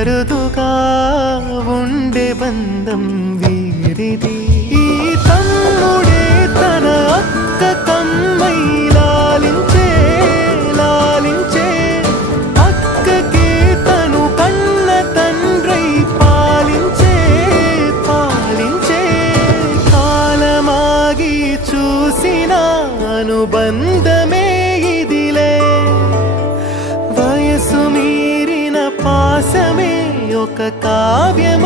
అరుదుగా ఉండే బంధం వీరిది. ఈ తమ్ముడే తన అక్క కమ్మై లాలించే లాలించే, అక్కకే తను కన్న తండ్రై పాలించే పాలించే. కాలమాగి చూసిన అనుబంధమే ఇదిలే, వయసు మీరిన పాసమే ఒక కావ్యమ